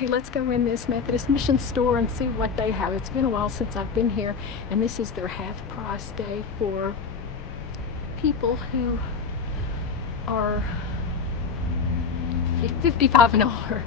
Okay, let's go in this Methodist Mission store and see what they have. It's been a while since I've been here, and this is their half price day for people who are 55 and older.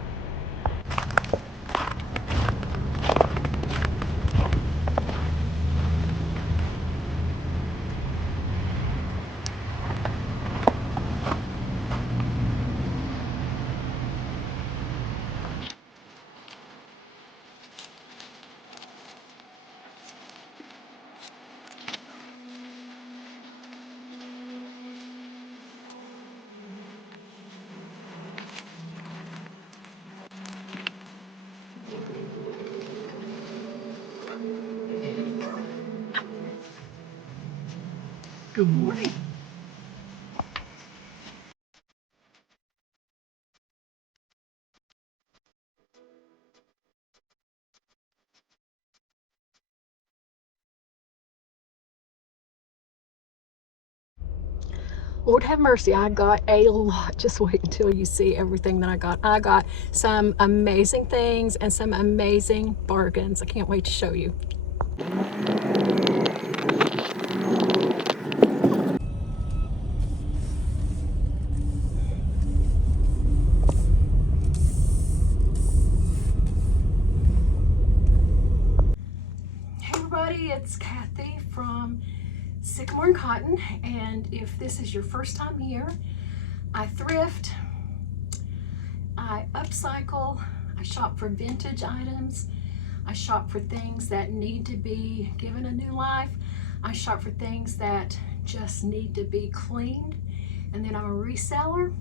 Good morning. Lord have mercy, I got a lot. Just wait until you see everything that I got. I got some amazing things and some amazing bargains. I can't wait to show you. Hey everybody, it's Kathy from Sycamore and Cotton, and if this is your first time here, I thrift, I upcycle, I shop for vintage items, I shop for things that need to be given a new life, I shop for things that just need to be cleaned, and then I'm a reseller.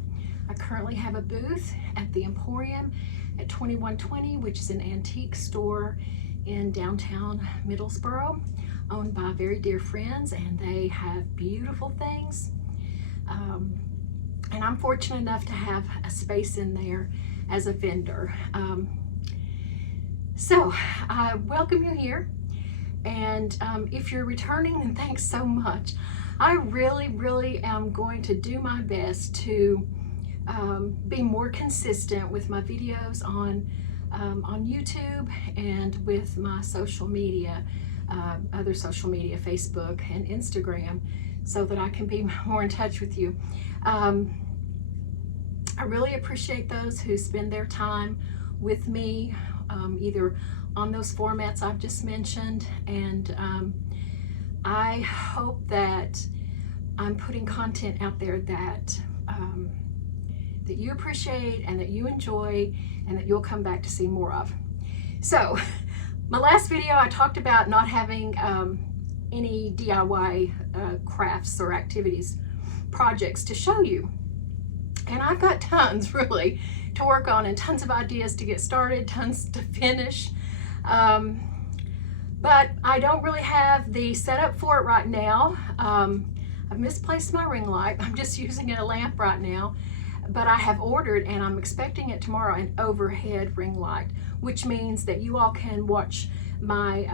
I currently have a booth at the Emporium at 2120, which is an antique store in downtown Middlesboro, owned by very dear friends, and they have beautiful things. And I'm fortunate enough to have a space in there as a vendor. So I welcome you here, and if you're returning, then thanks so much. I really am going to do my best to be more consistent with my videos on YouTube and with my social media, other social media, Facebook and Instagram, so that I can be more in touch with you. I really appreciate those who spend their time with me, either on those formats I've just mentioned, and I hope that I'm putting content out there that that you appreciate and that you enjoy and that you'll come back to see more of. So my last video, I talked about not having any DIY crafts or activities, projects to show you. And I've got tons really to work on and tons of ideas to get started, tons to finish. But I don't really have the setup for it right now. I've misplaced my ring light. I'm just using a lamp right now. But I have ordered, and I'm expecting it tomorrow, an overhead ring light, which means that you all can watch my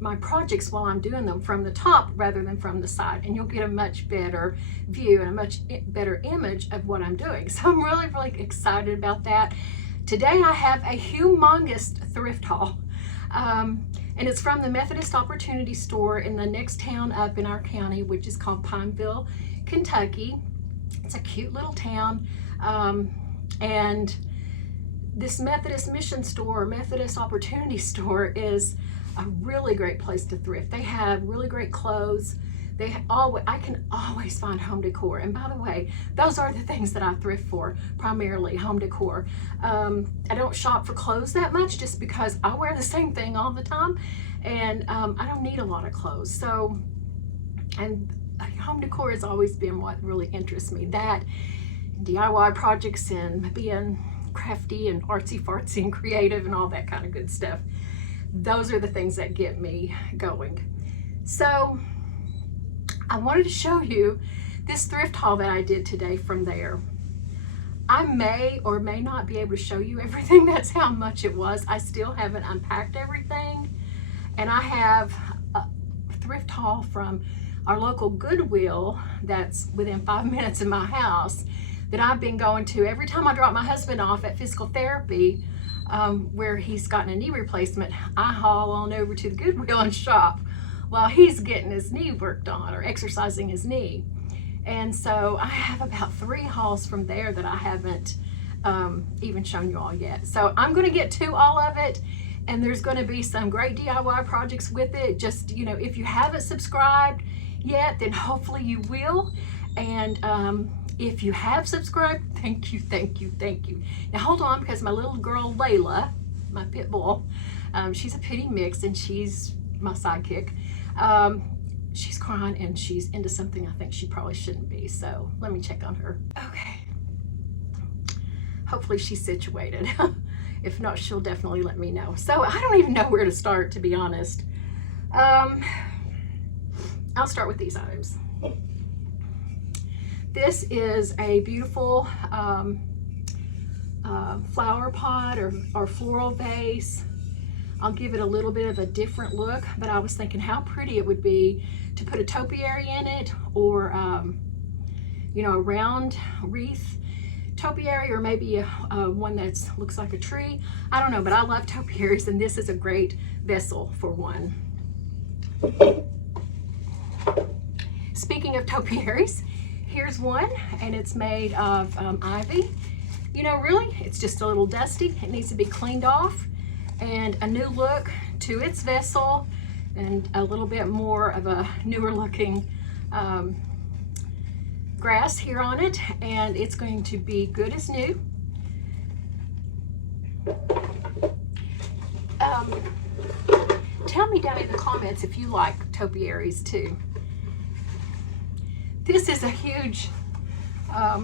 my projects while I'm doing them from the top rather than from the side, and you'll get a much better view and a much better image of what I'm doing. So I'm really excited about that. Today I have a humongous thrift haul, and it's from the Methodist Opportunity Store in the next town up in our county, which is called Pineville, Kentucky. It's a cute little town, and this Methodist Mission Store, Methodist Opportunity Store, is a really great place to thrift. They have really great clothes. I can always find home decor. And by the way, those are the things that I thrift for, primarily home decor. I don't shop for clothes that much just because I wear the same thing all the time, and I don't need a lot of clothes. So, and home decor has always been what really interests me. That, DIY projects, and being crafty and artsy fartsy and creative and all that kind of good stuff. Those are the things that get me going. So I wanted to show you this thrift haul that I did today from there. I may or may not be able to show you everything. That's how much it was. I still haven't unpacked everything. And I have a thrift haul from our local Goodwill that's within 5 minutes of my house that I've been going to every time I drop my husband off at physical therapy. where he's gotten a knee replacement, I haul on over to the Goodwill and shop while he's getting his knee worked on or exercising his knee. And so I have about 3 hauls from there that I haven't even shown you all yet. So I'm going to get to all of it, and there's going to be some great DIY projects with it. Just, you know, if you haven't subscribed yet, then hopefully you will. And if you have subscribed, thank you, thank you, thank you. Now hold on, because my little girl Layla, my pit bull, she's a pitty mix and she's my sidekick. She's crying and she's into something I think she probably shouldn't be. So let me check on her. Okay. Hopefully she's situated. If not, she'll definitely let me know. So I don't even know where to start, to be honest. I'll start with these items. This is a beautiful flower pot or floral vase. I'll give it a little bit of a different look, but I was thinking how pretty it would be to put a topiary in it, or you know, a round wreath topiary, or maybe a one that looks like a tree. I don't know, but I love topiaries, and this is a great vessel for one. Speaking of topiaries, here's one, and it's made of ivy. You know, really, it's just a little dusty. It needs to be cleaned off, and a new look to its vessel, and a little bit more of a newer looking grass here on it, and it's going to be good as new. Tell me down in the comments if you like topiaries too. This is a huge, I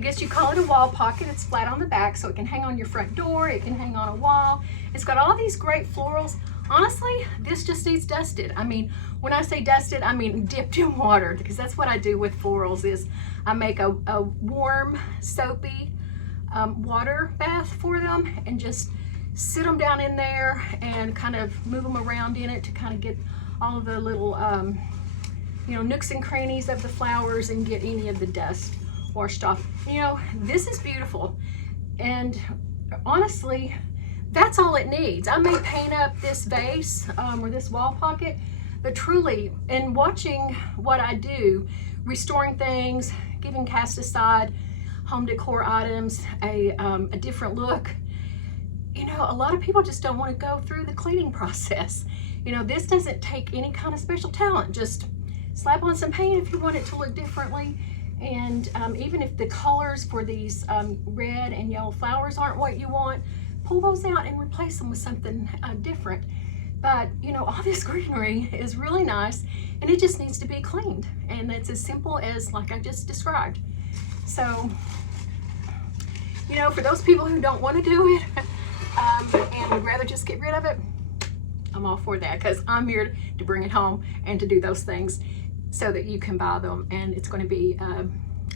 guess you call it a wall pocket. It's flat on the back, so it can hang on your front door, it can hang on a wall. It's got all these great florals. Honestly, this just needs dusted. I mean, when I say dusted, I mean dipped in water, because that's what I do with florals. Is I make a warm, soapy water bath for them, and just sit them down in there and kind of move them around in it to kind of get all of the little you know, nooks and crannies of the flowers and get any of the dust washed off. You know, this is beautiful, and honestly, that's all it needs. I may paint up this vase or this wall pocket, but truly, in watching what I do, restoring things, giving cast aside home decor items a different look, you know, a lot of people just don't want to go through the cleaning process. You know, this doesn't take any kind of special talent. Just slap on some paint if you want it to look differently. And even if the colors for these red and yellow flowers aren't what you want, pull those out and replace them with something different. But you know, all this greenery is really nice, and it just needs to be cleaned, and it's as simple as like I just described. So, you know, for those people who don't want to do it and would rather just get rid of it, I'm all for that, because I'm here to bring it home and to do those things so that you can buy them, and it's going to be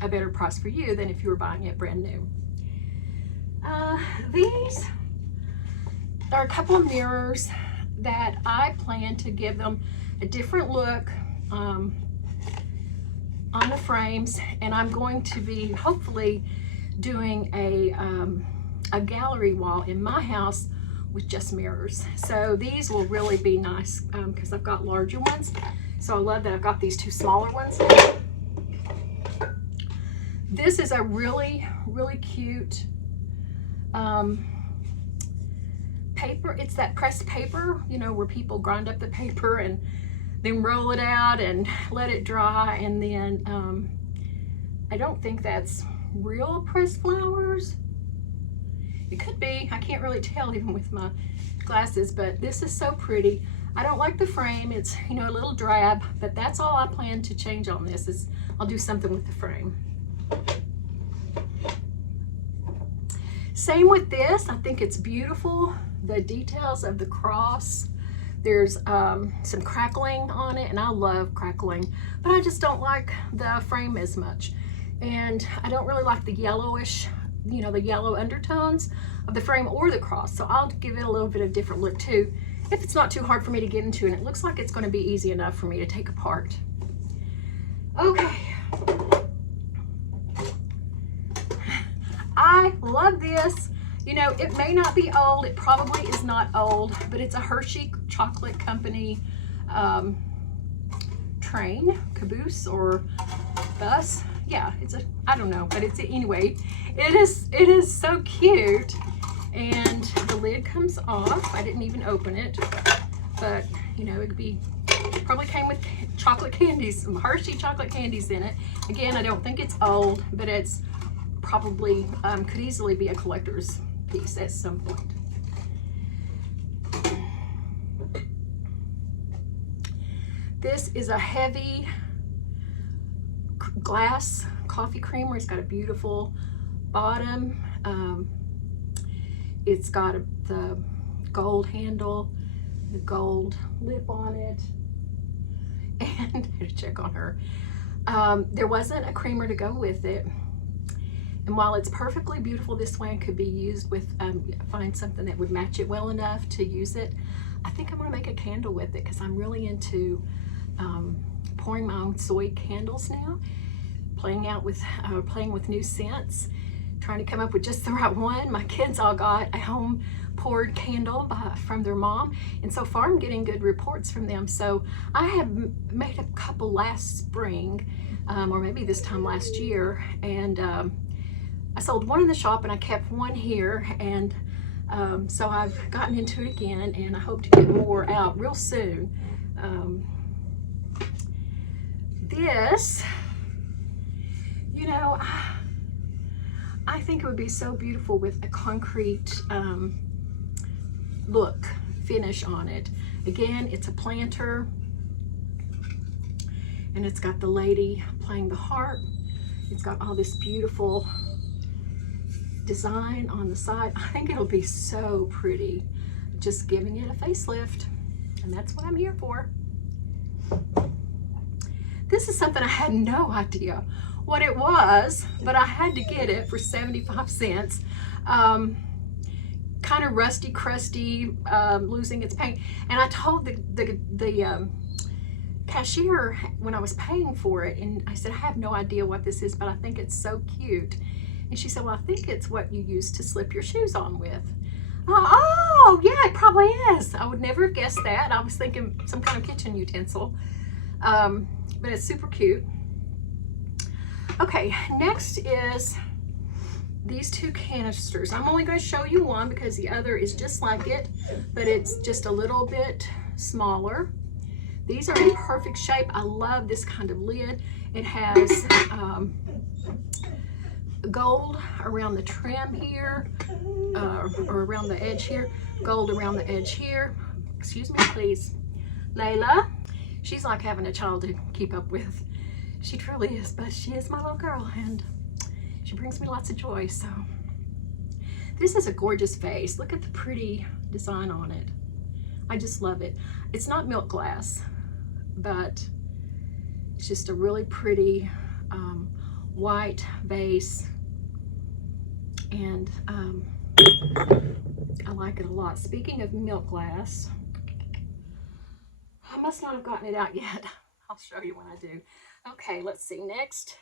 a better price for you than if you were buying it brand new. These are a couple of mirrors that I plan to give them a different look on the frames, and I'm going to be hopefully doing a gallery wall in my house with just mirrors. So these will really be nice because I've got larger ones. So I love that I've got these 2 smaller ones. This is a really, really cute paper. It's that pressed paper, you know, where people grind up the paper and then roll it out and let it dry, and then I don't think that's real pressed flowers. It could be, I can't really tell even with my glasses, but this is so pretty. I don't like the frame. It's, you know, a little drab, but that's all I plan to change on this. Is I'll do something with the frame. Same with this. I think it's beautiful. The details of the cross. There's some crackling on it, and I love crackling, but I just don't like the frame as much. And I don't really like the yellowish, you know, the yellow undertones of the frame or the cross. So I'll give it a little bit of different look too, if it's not too hard for me to get into, and it looks like it's going to be easy enough for me to take apart. Okay. I love this. You know, it may not be old. It probably is not old, but it's a Hershey Chocolate Company train, caboose, or bus. Yeah, I don't know, but anyway, it is so cute. And the lid comes off. I didn't even open it, but you know, it probably came with chocolate candies, some Hershey chocolate candies in it. Again, I don't think it's old, but it's probably could easily be a collector's piece at some point. This is a heavy glass coffee creamer. It's got a beautiful bottom. It's got the gold handle, the gold lip on it, and I had to check on her. There wasn't a creamer to go with it. And while it's perfectly beautiful this way and could be used with, find something that would match it well enough to use it, I think I'm gonna make a candle with it because I'm really into pouring my own soy candles now, playing with new scents, trying to come up with just the right one. My kids all got a home poured candle from their mom, and so far I'm getting good reports from them. So I have made a couple last spring, or maybe this time last year, and I sold one in the shop and I kept one here, and so I've gotten into it again, and I hope to get more out real soon. This, you know, I think it would be so beautiful with a concrete finish on it. Again, it's a planter, and it's got the lady playing the harp. It's got all this beautiful design on the side. I think it'll be so pretty, just giving it a facelift, and that's what I'm here for. This is something I had no idea what it was, but I had to get it for 75 cents. Kind of rusty, crusty, losing its paint. And I told the cashier when I was paying for it, and I said, I have no idea what this is, but I think it's so cute. And she said, well, I think it's what you use to slip your shoes on with. Oh, yeah, it probably is. I would never have guessed that. I was thinking some kind of kitchen utensil. But it's super cute. Okay, next is these two canisters. I'm only going to show you one because the other is just like it, but it's just a little bit smaller. These are in perfect shape. I love this kind of lid. It has gold around the trim here, or around the edge here, gold around the edge here. Excuse me, please. Layla, she's like having a child to keep up with. She truly is, but she is my little girl, and she brings me lots of joy. So this is a gorgeous vase. Look at the pretty design on it. I just love it. It's not milk glass, but it's just a really pretty white vase, and I like it a lot. Speaking of milk glass, I must not have gotten it out yet. I'll show you when I do. Okay, let's see. Next,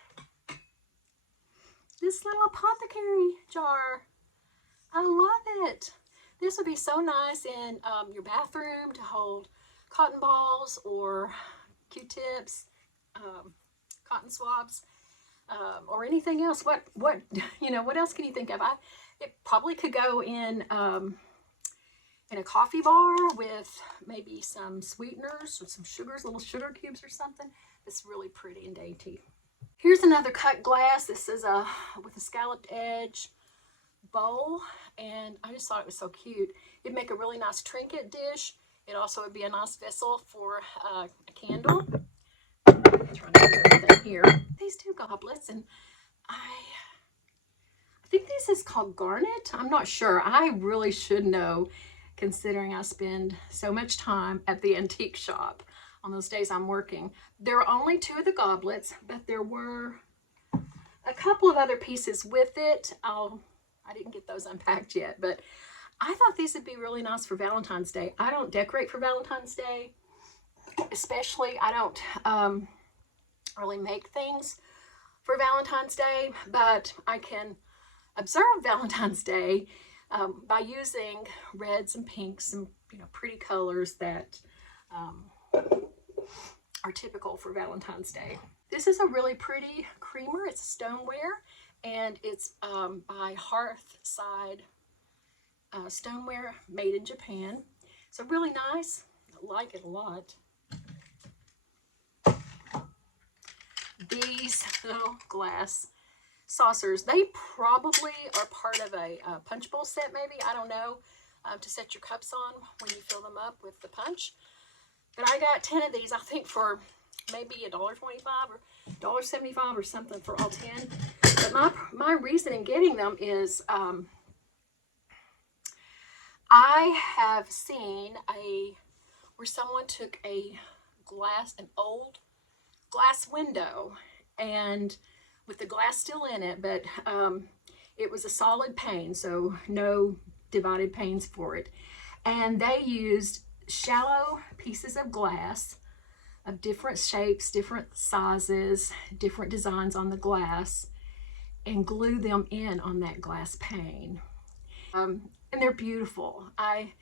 this little apothecary jar. I love it. This would be so nice in your bathroom to hold cotton balls or Q-tips, cotton swabs, or anything else. What else can you think of? It probably could go in a coffee bar with maybe some sweeteners or some sugars, little sugar cubes or something. It's really pretty and dainty. Here's another cut glass. This is with a scalloped edge bowl, and I just thought it was so cute. It'd make a really nice trinket dish. It also would be a nice vessel for a candle. I'm trying to get everything here. These two goblets, and I think this is called garnet. I'm not sure. I really should know, considering I spend so much time at the antique shop on those days I'm working. There are only two of the goblets, but there were a couple of other pieces with it. I didn't get those unpacked yet, but I thought these would be really nice for Valentine's Day. I don't decorate for Valentine's Day, especially I don't really make things for Valentine's Day, but I can observe Valentine's Day by using reds and pinks and pretty colors that are typical for Valentine's Day. This is a really pretty creamer. It's a stoneware, and it's by Hearthside Stoneware, made in Japan. So really nice. I like it a lot. These little glass saucers, they probably are part of a punch bowl set, maybe, I don't know, to set your cups on when you fill them up with the punch. But I got 10 of these, I think, for maybe $1.25 or $1.75 or something for all 10. But my reason in getting them is I have seen where someone took an old glass window, and with the glass still in it, but it was a solid pane, so no divided panes for it. And they used shallow pieces of glass of different shapes, different sizes, different designs on the glass, and glue them in on that glass pane. And they're beautiful. I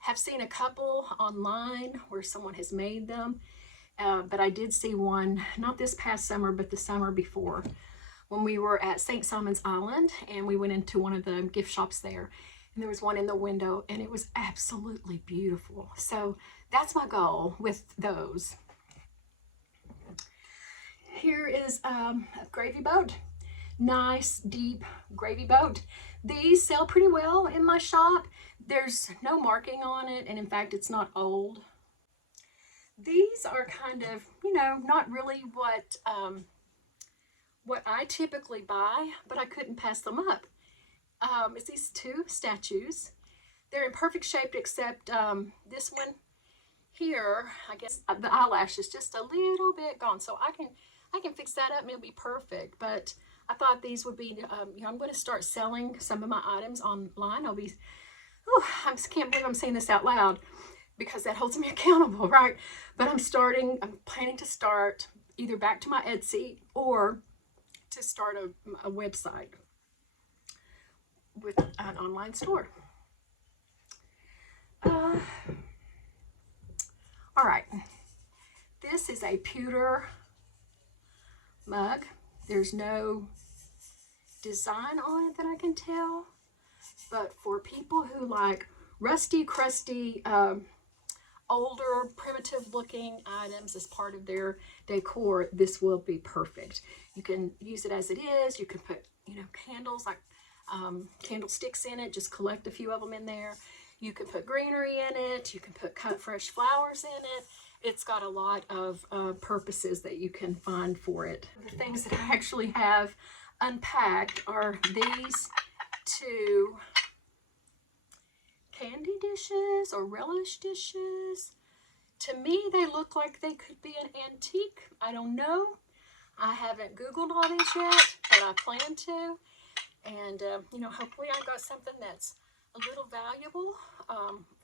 have seen a couple online where someone has made them, but I did see one, not this past summer, but the summer before, when we were at St. Simon's Island, and we went into one of the gift shops there, and there was one in the window, and it was absolutely beautiful. So that's my goal with those. Here is a gravy boat. Nice, deep gravy boat. These sell pretty well in my shop. There's no marking on it, and in fact, it's not old. These are kind of, not really what I typically buy, but I couldn't pass them up. It's these two statues. They're in perfect shape, except this one here, I guess the eyelash is just a little bit gone, so I can fix that up and it'll be perfect. But I thought these would be, I'm going to start selling some of my items online. I can't believe I'm saying this out loud, because that holds me accountable, right? But I'm planning to start either back to my Etsy or to start a website with an online store. All right, this is a pewter mug. There's no design on it that I can tell, but for people who like rusty, crusty, older, primitive looking items as part of their decor, this will be perfect. You can use it as it is. You can put, candles, like candlesticks in it, just collect a few of them in there. You can put greenery in it. You can put cut fresh flowers in it. It's got a lot of purposes that you can find for it. The things that I actually have unpacked are these two candy dishes or relish dishes. To me, they look like they could be an antique. I don't know. I haven't Googled all these yet, but I plan to. And, hopefully I got something that's a little valuable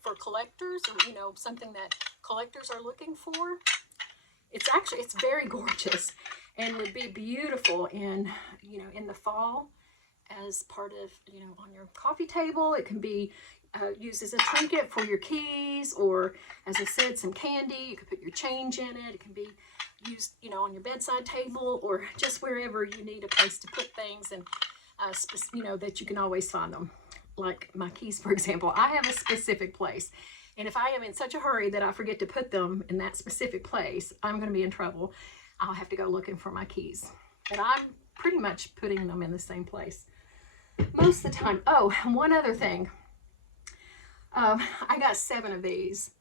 for collectors, or, something that collectors are looking for. It's very gorgeous and would be beautiful in the fall as part of, on your coffee table. It can be used as a trinket for your keys, or, as I said, some candy. You could put your change in it. It can be used, on your bedside table, or just wherever you need a place to put things, and, that you can always find them. Like my keys, for example, I have a specific place. And if I am in such a hurry that I forget to put them in that specific place, I'm going to be in trouble. I'll have to go looking for my keys. But I'm pretty much putting them in the same place most of the time. Oh, and one other thing. I got 7 of these.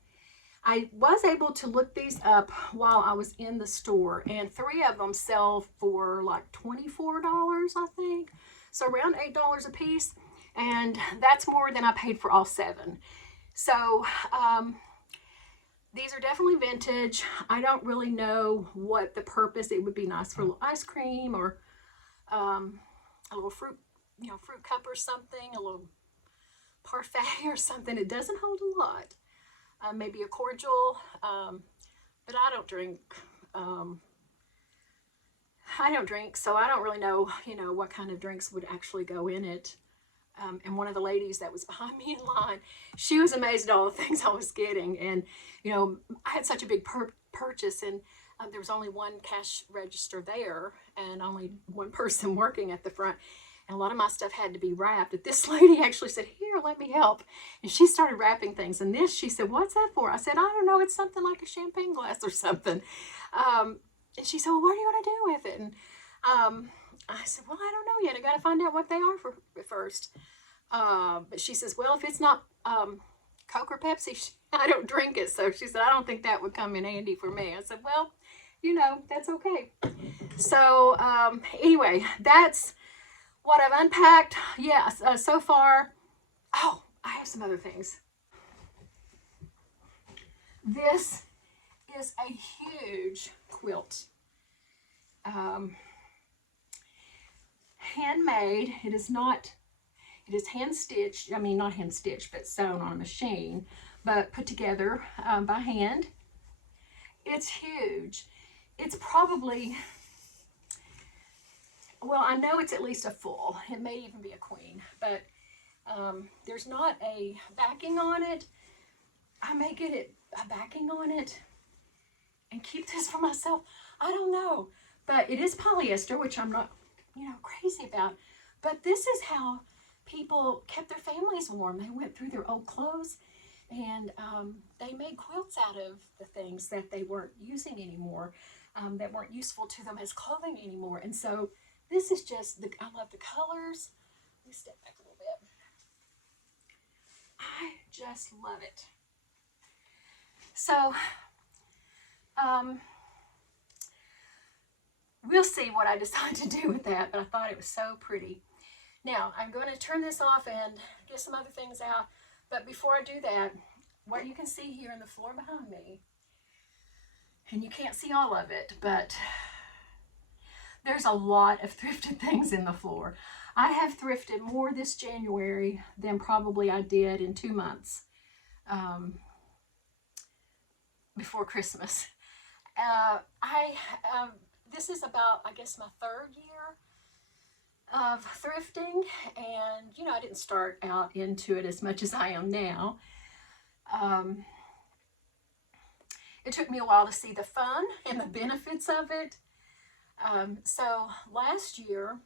I was able to look these up while I was in the store, and 3 of them sell for like $24, I think. So around $8 a piece, and that's more than I paid for all 7. So these are definitely vintage. I don't really know what the purpose. It would be nice for a little ice cream, or a little fruit, fruit cup or something, a little parfait or something. It doesn't hold a lot. Maybe a cordial, but I don't drink. So I don't really know, what kind of drinks would actually go in it. and one of the ladies that was behind me in line, she was amazed at all the things I was getting. And, you know, I had such a big purchase, and there was only one cash register there and only one person working at the front. And a lot of my stuff had to be wrapped. But this lady actually said, here, let me help. And she started wrapping things. And this, she said, what's that for? I said, I don't know. It's something like a champagne glass or something. And she said, well, what are you going to do with it? And I said, well, I don't know yet. I got to find out what they are first. But she says, well, if it's not Coke or Pepsi, I don't drink it. So she said, I don't think that would come in handy for me. I said, well, you know, that's okay. So anyway, that's what I've unpacked. Yes, so far. Oh, I have some other things. This is a huge quilt. Handmade. It is hand stitched. I mean, not hand stitched, but sewn on a machine, but put together by hand. It's huge. It's probably, well, I know it's at least a full. It may even be a queen, but there's not a backing on it. I may get a backing on it and keep this for myself. I don't know, but it is polyester, which I'm not, you know, crazy about. But this is how people kept their families warm. They went through their old clothes, and they made quilts out of the things that they weren't using anymore, that weren't useful to them as clothing anymore. And so this is just, I love the colors. Let me step back a little bit. I just love it. So, we'll see what I decide to do with that, but I thought it was so pretty. Now, I'm going to turn this off and get some other things out, but before I do that, what you can see here on the floor behind me, and you can't see all of it, but there's a lot of thrifted things in the floor. I have thrifted more this January than probably I did in 2 months before Christmas. This is about, I guess, my 3rd year of thrifting, and you know, I didn't start out into it as much as I am now. It took me a while to see the fun and the benefits of it. So last year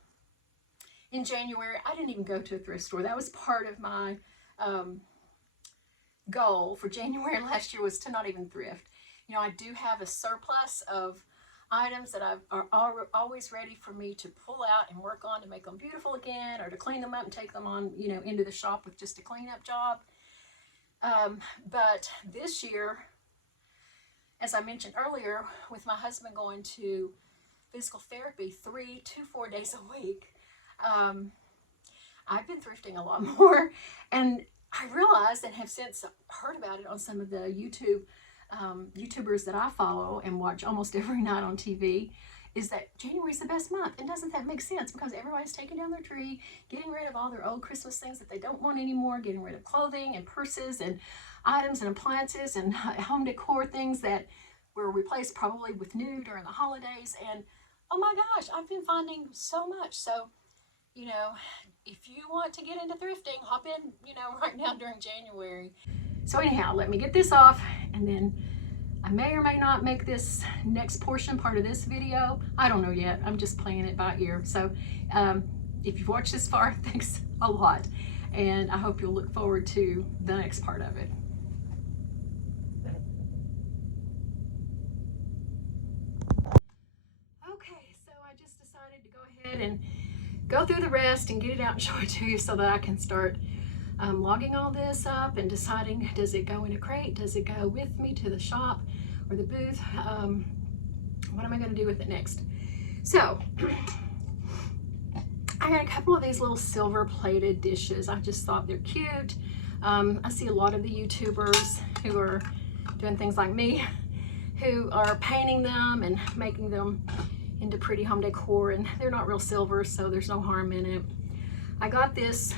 in January, I didn't even go to a thrift store. That was part of my goal for January last year, was to not even thrift. You know, I do have a surplus of items that are always ready for me to pull out and work on to make them beautiful again, or to clean them up and take them on, you know, into the shop with just a cleanup job. But this year, as I mentioned earlier, with my husband going to physical therapy 3 to 4 days a week, I've been thrifting a lot more, and I realized, and have since heard about it on some of the YouTubers that I follow and watch almost every night on TV, is that January is the best month. And doesn't that make sense? Because everybody's taking down their tree, getting rid of all their old Christmas things that they don't want anymore, getting rid of clothing and purses and items and appliances and home decor things that were replaced probably with new during the holidays. And oh my gosh, I've been finding so much. So, you know, if you want to get into thrifting, hop in, you know, right now during January. So anyhow, let me get this off, and then I may or may not make this next portion part of this video. I don't know yet. I'm just playing it by ear. So if you've watched this far, thanks a lot. And I hope you'll look forward to the next part of it. Okay, so I just decided to go ahead and go through the rest and get it out and show it to you so that I can start logging all this up and deciding, does it go in a crate? Does it go with me to the shop or the booth? What am I going to do with it next? So I got a couple of these little silver plated dishes. I just thought they're cute. I see a lot of the YouTubers who are doing things like me, who are painting them and making them into pretty home decor, and they're not real silver, so there's no harm in it. I got this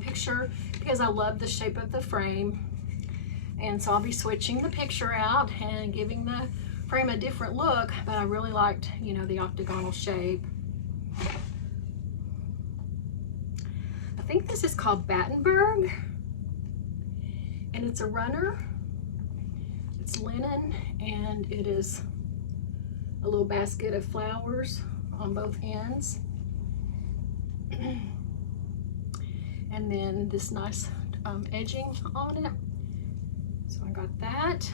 picture because I love the shape of the frame, and so I'll be switching the picture out and giving the frame a different look, but I really liked, you know, the octagonal shape. I think think this is called Battenberg, and it's a runner. It's linen, and it is a little basket of flowers on both ends. And then this nice edging on it. So I got that.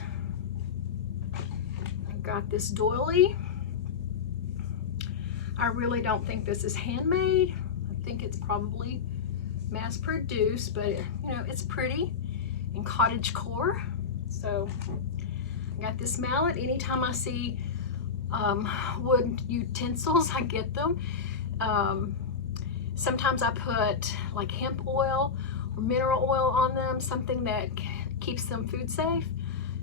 I got this doily. I really don't think this is handmade. I think it's probably mass produced, but you know, it's pretty in cottage core. So I got this mallet. Anytime I see wood utensils, I get them. Sometimes I put like hemp oil or mineral oil on them, something that keeps them food safe.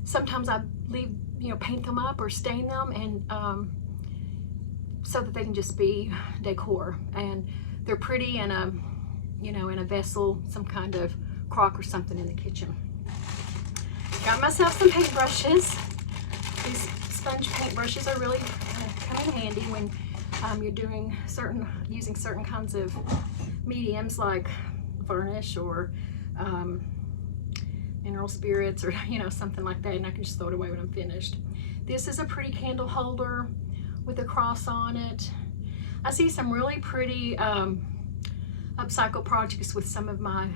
Sometimes I leave, paint them up or stain them, and so that they can just be decor. And they're pretty in a, in a vessel, some kind of crock or something in the kitchen. Got myself some paintbrushes. These sponge paintbrushes are really kind of handy when you're doing using certain kinds of mediums like varnish or mineral spirits or something like that, and I can just throw it away when I'm finished. This is a pretty candle holder with a cross on it. I see some really pretty upcycle projects with some of my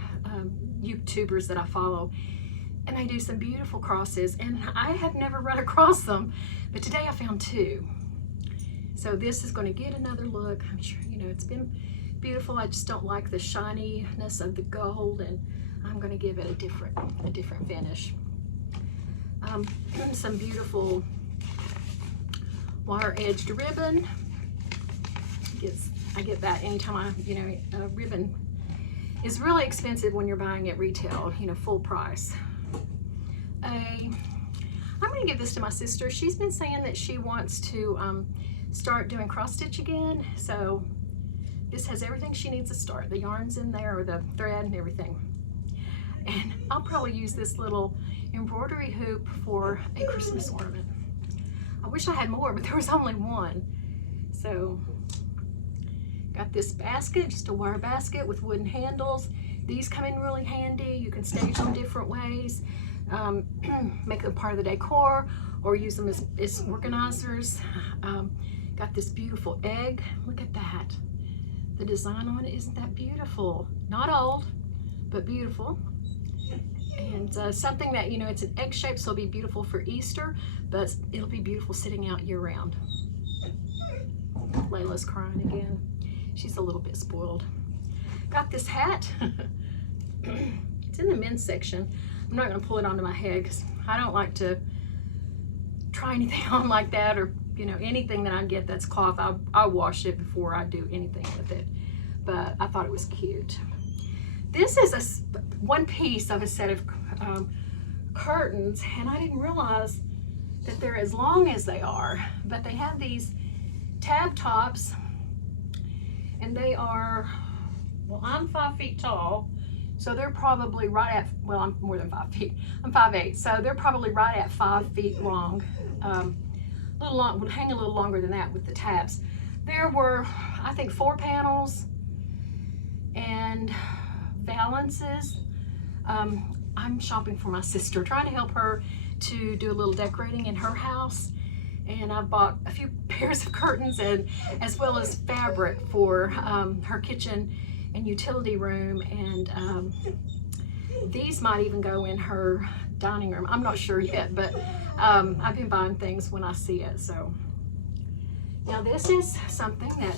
YouTubers that I follow, and they do some beautiful crosses, and I have never run across them, but today I found two. So this is going to get another look. I'm sure it's been beautiful. I just don't like the shininess of the gold, and I'm going to give it a different finish. Some beautiful wire edged ribbon. I get that anytime a ribbon is really expensive when you're buying at retail, full price. I'm going to give this to my sister. She's been saying that she wants to start doing cross stitch again, so this has everything she needs to start. The yarn's in there, or the thread and everything. And I'll probably use this little embroidery hoop for a Christmas ornament. I wish I had more, but there was only one. So got this basket, just a wire basket with wooden handles. These come in really handy. You can stage them different ways, make them part of the decor, or use them as organizers. Got this beautiful egg. Look at that. The design on it, isn't that beautiful? Not old, but beautiful. And something that, it's an egg shape, so it'll be beautiful for Easter, but it'll be beautiful sitting out year round. Layla's crying again. She's a little bit spoiled. Got this hat. It's in the men's section. I'm not going to pull it onto my head because I don't like to try anything on like that, or anything that I get that's cloth. I'll wash it before I do anything with it. But I thought it was cute. This is one piece of a set of curtains, and I didn't realize that they're as long as they are. But they have these tab tops, and they are, well, I'm 5 feet tall, so they're probably right at, well, I'm more than 5 feet. I'm 5'8", so they're probably right at 5 feet long. A little long, would hang a little longer than that with the tabs. There were, I think, 4 panels and valances. I'm shopping for my sister, trying to help her to do a little decorating in her house, and I bought a few pairs of curtains and as well as fabric for her kitchen and utility room, and these might even go in her dining room. I'm not sure yet, but I've been buying things when I see it. So now this is something that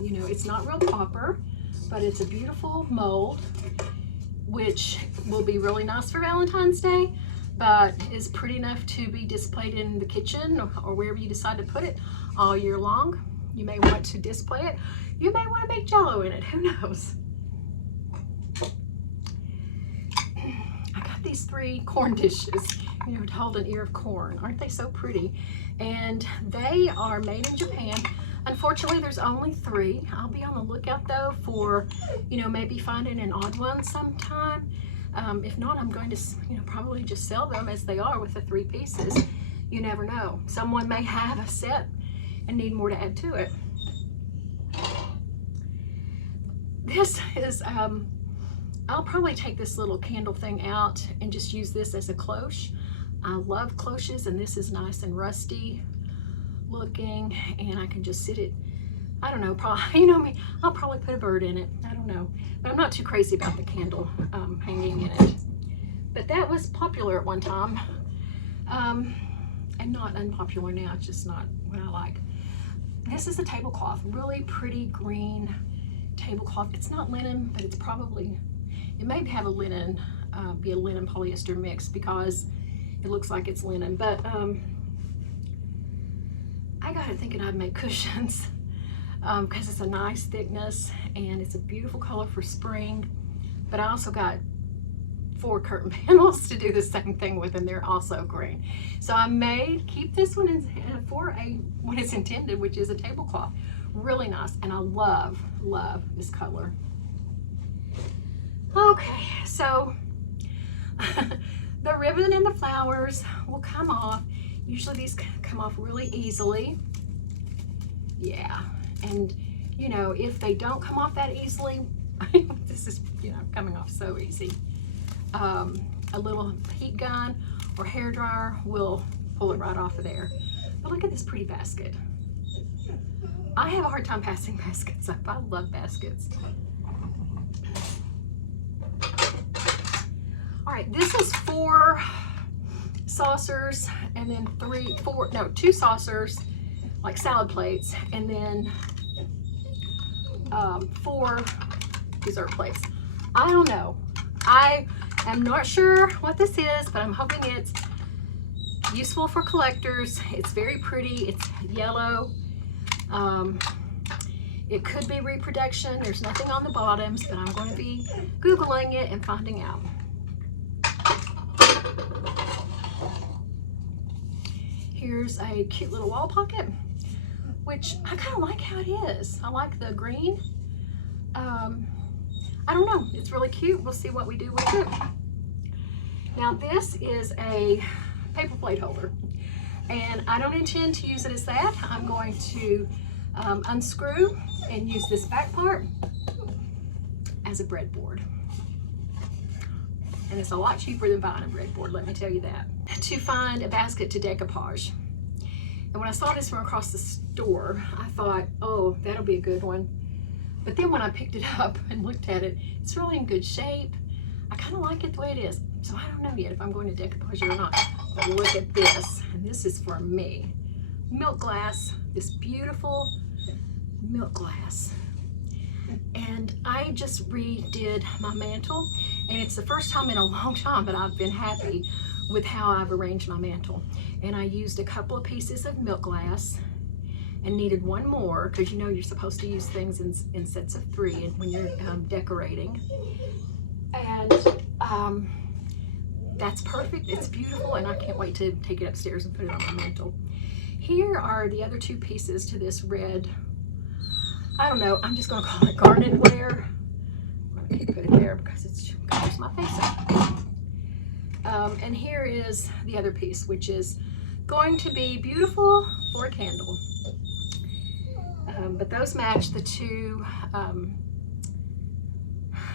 it's not real copper, but it's a beautiful mold, which will be really nice for Valentine's Day, but is pretty enough to be displayed in the kitchen or wherever you decide to put it all year long. You may want to display it. You may want to make Jell-O in it, who knows? I got these 3 corn dishes, to hold an ear of corn. Aren't they so pretty? And they are made in Japan. Unfortunately, there's only 3. I'll be on the lookout though for, maybe finding an odd one sometime. If not, I'm going to, probably just sell them as they are with the 3 pieces. You never know. Someone may have a set and need more to add to it. this is, I'll probably take this little candle thing out and just use this as a cloche. I love cloches, and this is nice and rusty looking, and I can just sit it, I don't know, probably, you know me, I'll probably put a bird in it. I don't know, but I'm not too crazy about the candle hanging in it. But that was popular at one time, and not unpopular now. It's just not what I like. This is a tablecloth, really pretty green tablecloth. It's not linen, but it's probably, it may have a linen, be a linen polyester mix because it looks like it's linen. But I got it thinking I'd make cushions because it's a nice thickness and it's a beautiful color for spring. But I also got 4 curtain panels to do the same thing with, and they're also green. So I may keep this one for what it's intended, which is a tablecloth. Really nice, and I love this color. Okay, so the ribbon and the flowers will come off. Usually these come off really easily. Yeah, and you know, if they don't come off that easily, this is, you know, coming off so easy. A little heat gun or hair dryer will pull it right off of there. But look at this pretty basket. I have a hard time passing baskets up. I love baskets. All right, this is 4 saucers and then 2 saucers, like salad plates, and then 4 dessert plates. I don't know. I'm not sure what this is, but I'm hoping it's useful for collectors. It's very pretty. It's yellow. It could be reproduction. There's nothing on the bottoms, but I'm going to be Googling it and finding out. Here's a cute little wall pocket, which I kind of like how it is. I like the green. I don't know, it's really cute. We'll see what we do with it. Now this is a paper plate holder, and I don't intend to use it as that. I'm going to unscrew and use this back part as a breadboard. And it's a lot cheaper than buying a breadboard, let me tell you that. To find a basket to decoupage. And when I saw this from across the store, I thought, oh, that'll be a good one. But then when I picked it up and looked at it, it's really in good shape. I kind of like it the way it is. So I don't know yet if I'm going to decoupage it or not. But look at this, and this is for me. Milk glass, this beautiful milk glass. And I just redid my mantle, and it's the first time in a long time that I've been happy with how I've arranged my mantle. And I used a couple of pieces of milk glass and needed 1 more, because you know you're supposed to use things in sets of 3 when you're decorating. And that's perfect. It's beautiful, and I can't wait to take it upstairs and put it on my mantle. Here are the other 2 pieces to this red, I don't know, I'm just going to call it garnet ware. I'm going to put it there because it covers my face up. And here is the other piece, which is going to be beautiful for a candle. But those match the 2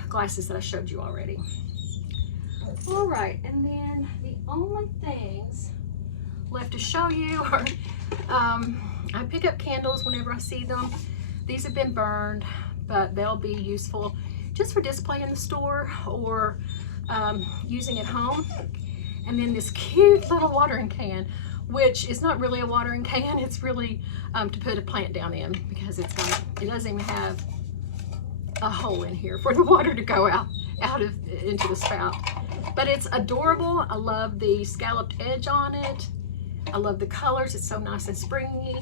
glasses that I showed you already. All right, and then the only things left to show you are, I pick up candles whenever I see them. These have been burned, but they'll be useful just for display in the store or using at home. And then this cute little watering can, which is not really a watering can, it's really to put a plant down in, because it doesn't even have a hole in here for the water to go out into the spout. But it's adorable. I love the scalloped edge on it. I love the colors. It's so nice and springy,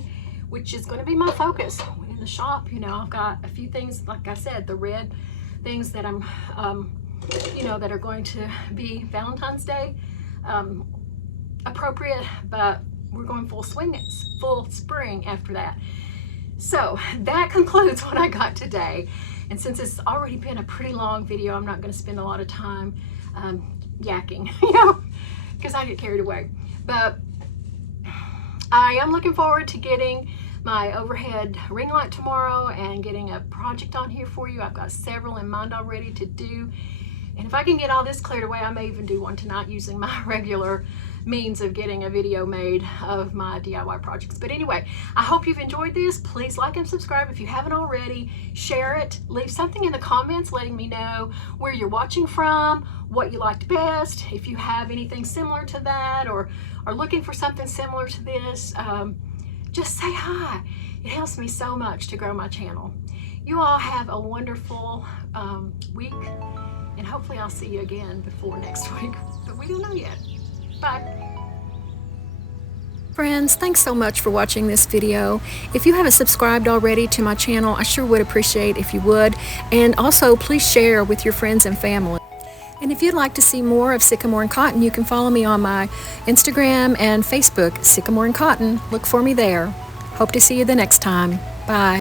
which is going to be my focus in the shop. You know, I've got a few things, like I said, the red things that I'm, you know, that are going to be Valentine's Day appropriate, but we're going full spring after that. So that concludes what I got today. And since it's already been a pretty long video, I'm not going to spend a lot of time yakking, you know, because I get carried away. But I am looking forward to getting my overhead ring light tomorrow and getting a project on here for you. I've got several in mind already to do. And if I can get all this cleared away, I may even do one tonight using my regular means of getting a video made of my DIY projects. But anyway, I hope you've enjoyed this. Please like and subscribe if you haven't already. Share it. Leave something in the comments letting me know where you're watching from, what you liked best, if you have anything similar to that or are looking for something similar to this. Just say hi. It helps me so much to grow my channel. You all have a wonderful week, and hopefully I'll see you again before next week, but we don't know yet. Bye. Friends, thanks so much for watching this video. If you haven't subscribed already to my channel, I sure would appreciate if you would. And also, please share with your friends and family. And if you'd like to see more of Sycamore and Cotton, you can follow me on my Instagram and Facebook, Sycamore and Cotton. Look for me there. Hope to see you the next time. Bye.